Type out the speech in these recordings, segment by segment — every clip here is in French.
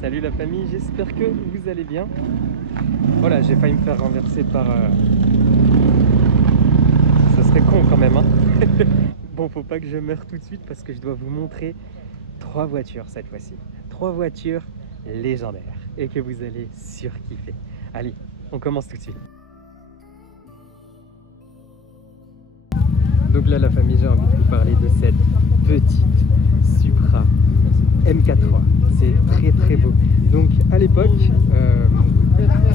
Salut la famille, j'espère que vous allez bien. Voilà, j'ai failli me faire renverser par... Ça serait con quand même, hein. Bon, faut pas que je meure tout de suite parce que je dois vous montrer 3 voitures cette fois-ci. 3 voitures légendaires et que vous allez surkiffer. Allez, on commence tout de suite. Donc là la famille, j'ai envie de vous parler de cette petite Supra MK3. C'est très très beau. Donc à l'époque,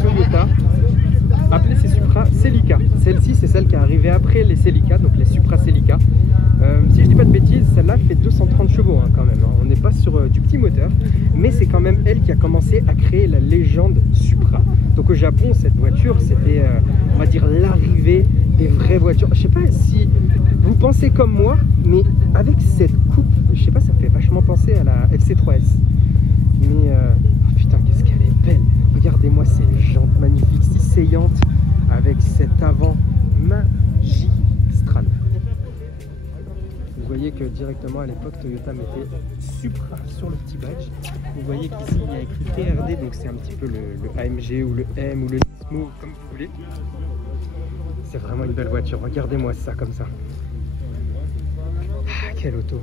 Toyota appelait ces Supra Celica. Celle-ci c'est celle qui est arrivée après les Celica, donc les Supra Celica. Si je dis pas de bêtises, celle-là fait 230 chevaux hein, quand même. Hein. On n'est pas sur du petit moteur, mais c'est quand même elle qui a commencé à créer la légende Supra. Donc au Japon, cette voiture, c'était, on va dire, l'arrivée des vraies voitures. Je sais pas si vous pensez comme moi, mais avec cette coupe, je sais pas, ça me fait vachement penser à la FC3S. Mais oh putain, qu'est-ce qu'elle est belle! Regardez-moi ces jantes magnifiques, si saillantes, avec cet avant magistral. Vous voyez que directement à l'époque, Toyota mettait Supra sur le petit badge. Vous voyez qu'ici il y a écrit TRD, donc c'est un petit peu le AMG ou le M ou le Nismo, comme vous voulez. C'est vraiment une belle voiture, regardez-moi ça comme ça. Ah, quelle auto!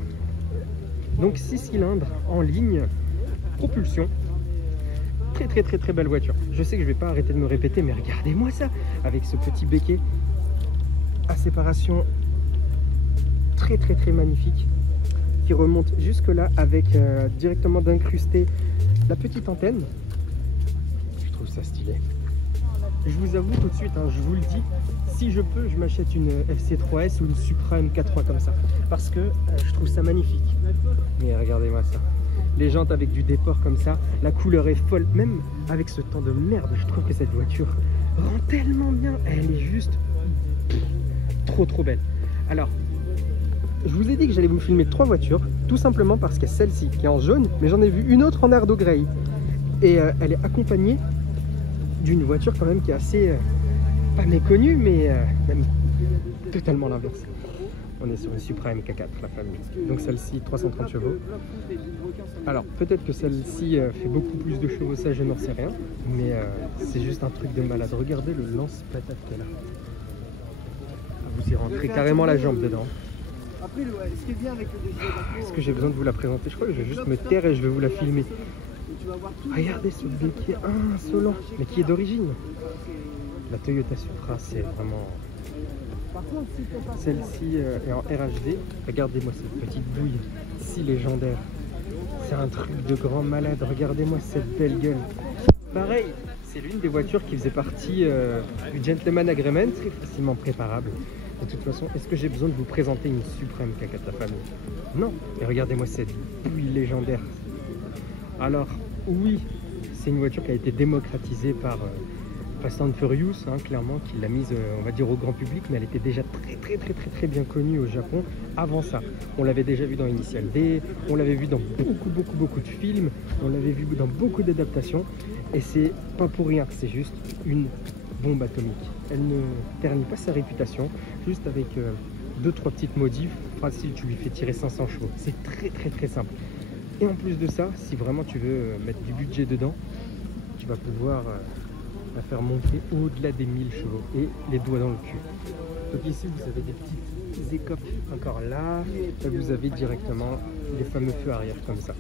Donc 6 cylindres en ligne, propulsion. Très belle voiture. Je sais que je vais pas arrêter de me répéter, mais regardez-moi ça, avec ce petit béquet à séparation très magnifique qui remonte jusque là avec directement d'incruster la petite antenne. Je trouve ça stylé. Je vous avoue tout de suite, hein, je vous le dis, si je peux, je m'achète une FC3S ou une Supra MK3 comme ça, parce que je trouve ça magnifique. Mais regardez-moi ça, les jantes avec du déport comme ça, la couleur est folle, même avec ce temps de merde, je trouve que cette voiture rend tellement bien, elle est juste trop belle. Alors, je vous ai dit que j'allais vous filmer 3 voitures, tout simplement parce qu'il y a celle-ci qui est en jaune, mais j'en ai vu une autre en Ardo Grey, et elle est accompagnée d'une voiture quand même qui est assez, pas méconnue, mais même totalement l'inverse. On est sur une Supra MK4, la famille. Donc celle-ci, 330 chevaux. Alors peut-être que celle-ci fait beaucoup plus de chevaux, ça je n'en sais rien, mais c'est juste un truc de malade. Regardez le lance-patate qu'elle a. Vous y rentrez carrément la jambe dedans. Est-ce que j'ai besoin de vous la présenter? Je crois que je vais juste me taire et je vais vous la filmer. Regardez ce béquet insolent, mais qui est d'origine. La Toyota Supra, c'est vraiment... Celle-ci est en RHD. Regardez-moi cette petite bouille, si légendaire. C'est un truc de grand malade. Regardez-moi cette belle gueule. Pareil, c'est l'une des voitures qui faisait partie du Gentleman Agreement, très facilement préparable. De toute façon, est-ce que j'ai besoin de vous présenter une Supra MK4 la famille? Non, mais regardez-moi cette bouille légendaire. Alors, oui, c'est une voiture qui a été démocratisée par Fast and Furious, hein, clairement, qui l'a mise, on va dire, au grand public, mais elle était déjà très bien connue au Japon avant ça. On l'avait déjà vu dans Initial D, on l'avait vu dans beaucoup de films, on l'avait vu dans beaucoup d'adaptations, et c'est pas pour rien, c'est juste une bombe atomique. Elle ne ternit pas sa réputation, juste avec 2-3 petites modifs, facile, tu lui fais tirer 500 chevaux. C'est très simple. Et en plus de ça, si vraiment tu veux mettre du budget dedans, tu vas pouvoir la faire monter au-delà des 1000 chevaux et les doigts dans le cul. Donc ici, vous avez des petites écopes encore là, et vous avez directement les fameux feux arrière comme ça.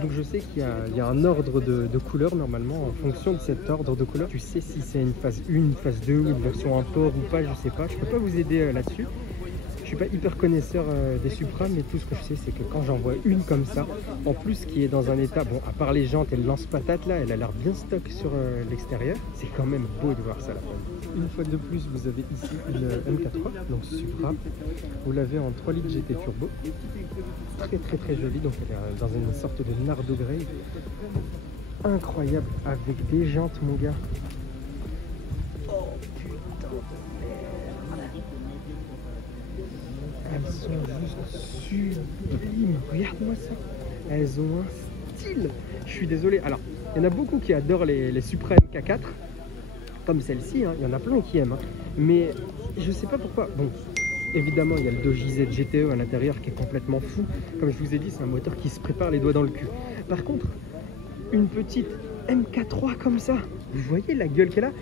Donc je sais qu'il y a un ordre de couleurs normalement. En fonction de cet ordre de couleurs, tu sais si c'est une phase 1, une phase 2 ou une version import ou pas, je sais pas. Je peux pas vous aider là-dessus. Je suis pas hyper connaisseur des Supra, mais tout ce que je sais, c'est que quand j'en vois une comme ça, en plus qui est dans un état, bon, à part les jantes et le lance-patate là, elle a l'air bien stock sur l'extérieur, c'est quand même beau de voir ça la famille. Une fois de plus, vous avez ici une MK3, donc Supra, vous l'avez en 3 litres GT turbo, très jolie, donc elle est dans une sorte de Nardo Grey, incroyable, avec des jantes mon gars. Oh putain de merde. Elles sont juste sublimes, regarde-moi ça. Elles ont un style. Je suis désolé. Alors, il y en a beaucoup qui adorent les Supra MK4, comme celle-ci, hein. Il y en a plein qui aiment. Hein. Mais je sais pas pourquoi. Bon, évidemment, il y a le Doji Z GTE à l'intérieur qui est complètement fou. Comme je vous ai dit, c'est un moteur qui se prépare les doigts dans le cul. Par contre, une petite MK3 comme ça. Vous voyez la gueule qu'elle a?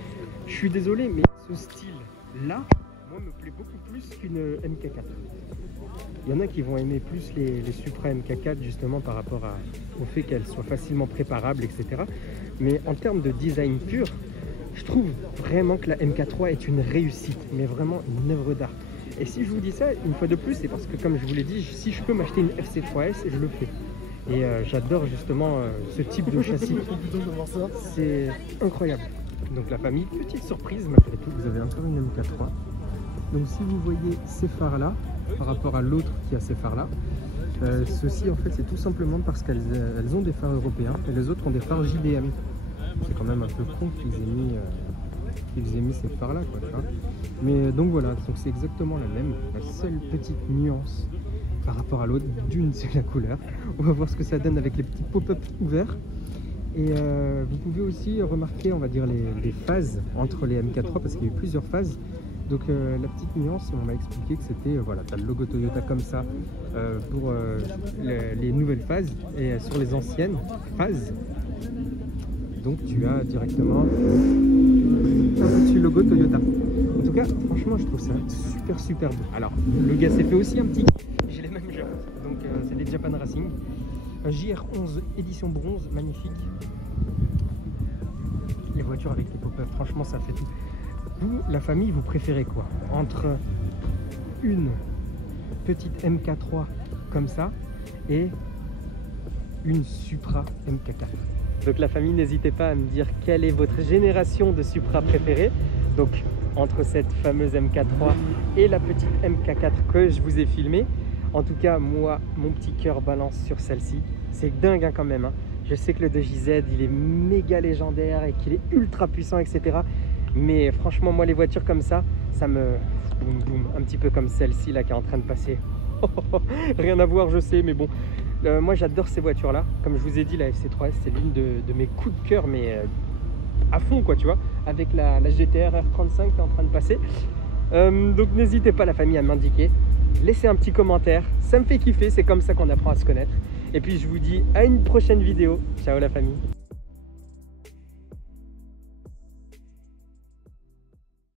Je suis désolé, mais ce style-là, moi, me plaît beaucoup plus qu'une MK4. Il y en a qui vont aimer plus les Supra MK4 justement par rapport au fait qu'elles soient facilement préparables, etc. Mais en termes de design pur, je trouve vraiment que la MK3 est une réussite, mais vraiment une œuvre d'art. Et si je vous dis ça, une fois de plus, c'est parce que comme je vous l'ai dit, si je peux m'acheter une FC3S, je le fais. Et j'adore justement ce type de châssis. C'est incroyable. Donc la famille, petite surprise malgré tout, vous avez encore une MK3. Donc si vous voyez ces phares là, par rapport à l'autre qui a ces phares là, ceci en fait c'est tout simplement parce qu'elles ont des phares européens et les autres ont des phares JDM. C'est quand même un peu con qu'ils aient mis ces phares là, quoi, tu vois. Mais donc voilà, donc c'est exactement la même. La seule petite nuance par rapport à l'autre, d'une c'est la couleur. On va voir ce que ça donne avec les petits pop-up ouverts. Et vous pouvez aussi remarquer, on va dire, les phases entre les MK3 parce qu'il y a eu plusieurs phases. Donc la petite nuance, on m'a expliqué que c'était, voilà, tu as le logo Toyota comme ça pour les nouvelles phases et sur les anciennes phases. Donc tu as directement un petit logo Toyota. En tout cas, franchement, je trouve ça super beau. Alors, le gars s'est fait aussi un petit kiff. J'ai les mêmes jantes, donc c'est des Japan Racing. Un JR11 édition bronze, magnifique. Les voitures avec les pop-up, franchement, ça fait tout. Vous, la famille, vous préférez quoi? Entre une petite MK3 comme ça et une Supra MK4. Donc la famille, n'hésitez pas à me dire quelle est votre génération de Supra préférée. Donc entre cette fameuse MK3 et la petite MK4 que je vous ai filmée. En tout cas, moi, mon petit cœur balance sur celle-ci. C'est dingue hein, quand même. Hein. Je sais que le 2JZ, il est méga légendaire et qu'il est ultra puissant, etc. Mais franchement, moi, les voitures comme ça, ça me... boum, boum, un petit peu comme celle-ci là qui est en train de passer. Rien à voir, je sais, mais bon. Moi, j'adore ces voitures-là. Comme je vous ai dit, la FC3S, c'est l'une de mes coups de cœur, mais à fond, quoi, tu vois. Avec la GTR R35 qui est en train de passer. Donc, n'hésitez pas, la famille, à m'indiquer. Laissez un petit commentaire. Ça me fait kiffer. C'est comme ça qu'on apprend à se connaître. Et puis, je vous dis à une prochaine vidéo. Ciao, la famille.